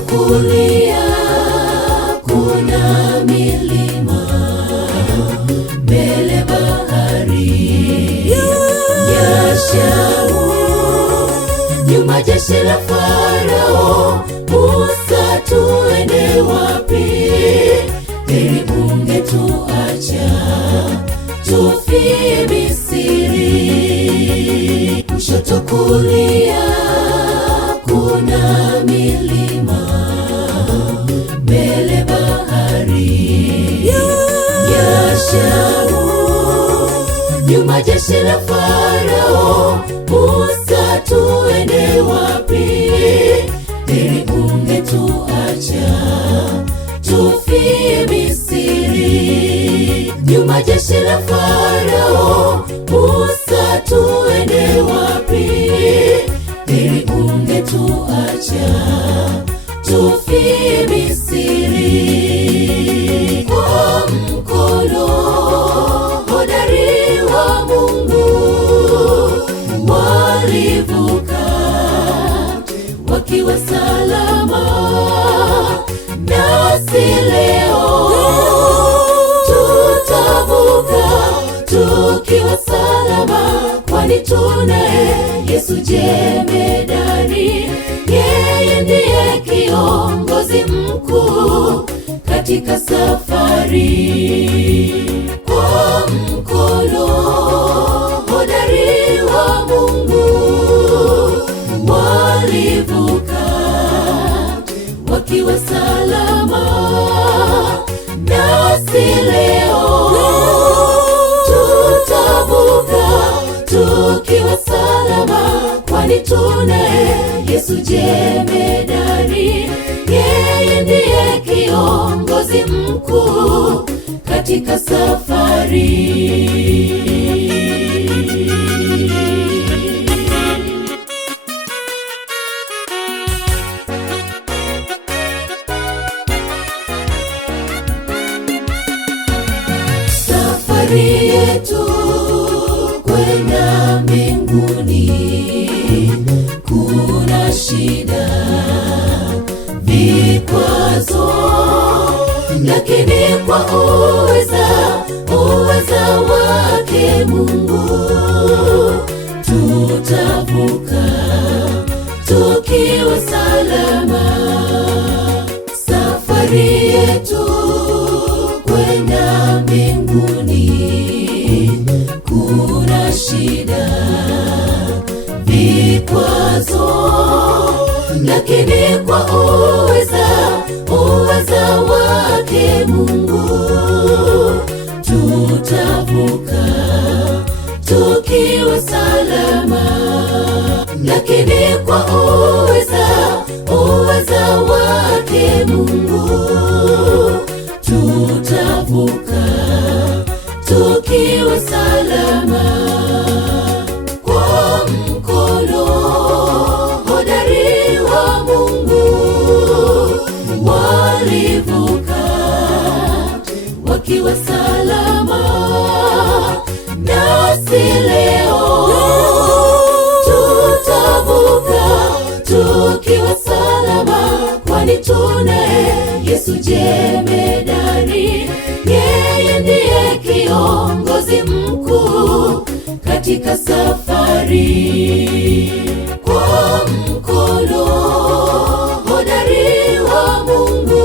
kulia kuna milima, mbele bahari ya Shamu, nyuma jeshi la Farao. Musa, tuende wapi? Heri ungetuacha tufie Misri. Kushoto kulia kuna milima, mbele bahari ya Shamu, nyuma jeshi la Farao. Musa, tuende wapi? Heri ungetuacha tufie Misri. Nyuma jeshi la Farao. Musa, tuende wapi? Heri ungetuacha tufie Misri. Kwa mkono hodari wa Mungu walivuka wakiwa salama, nasi leo tutavuka tukiwa salama, kwani tunaye Yesu jemedari. Yeye ndiye kiongozi mkuu katika safari. Kwa mkono hodari wa Mungu walivuka wakiwa salama, nasi leo tutavuka tukiwa salama, kwani tunaye Yesu jemedari. Yeye ndiye kiongozi mkuu katika safari. Safari yetu kwenda mbinguni kuna shida, vikwazo, lakini kwa uweza wake Mungu tutavuka tukiwa salama. Safari yetu kwenda mbinguni kuna shida, vikwazo, lakini kwa uweza wake Mungu tutavuka tukiwa salama. Lakini kwa uweza wake Mungu tutavuka tukiwa salama. Kwa mkono hodari wa Mungu walivuka wakiwa salama, nasi leo tutavuka tukiwa salama, kwani tunaye Yesu jemedari. Yeye ndiye kiongozi mkuu katika safari. Kwa mkono hodari wa Mungu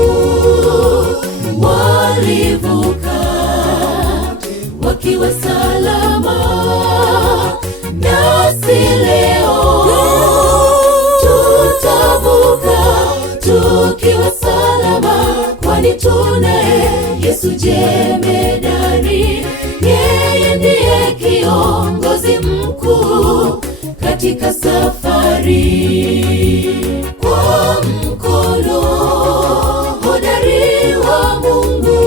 walivuka wakiwa salama, nasi leo tutavuka tukiwa salama, kwani tunaye Yesu jemedari. Yeye ndiye kiongozi mkuu katika safari. Kwa mkono hodari wa Mungu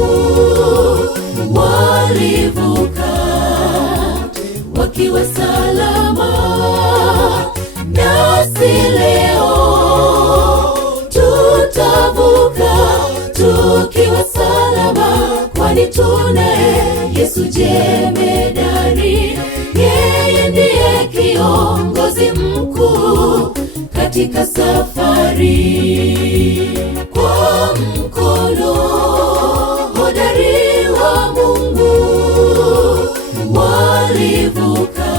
walivuka wakiwa salama, nasi leo tutavuka tukiwa salama, kwani tunaye Yesu jemedari. Yeye ndiye kiongozi mkuu katika safari. kwa mkono hodari wa Mungu walivuka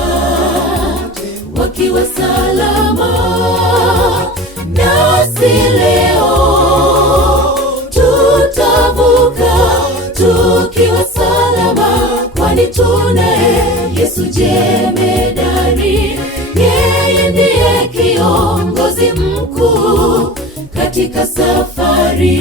wakiwa salama, nasi leo tutavuka tukiwa salama, kwani tunaye Yesu jemedari. Yeye ndiye kiongozi mkuu katika safari.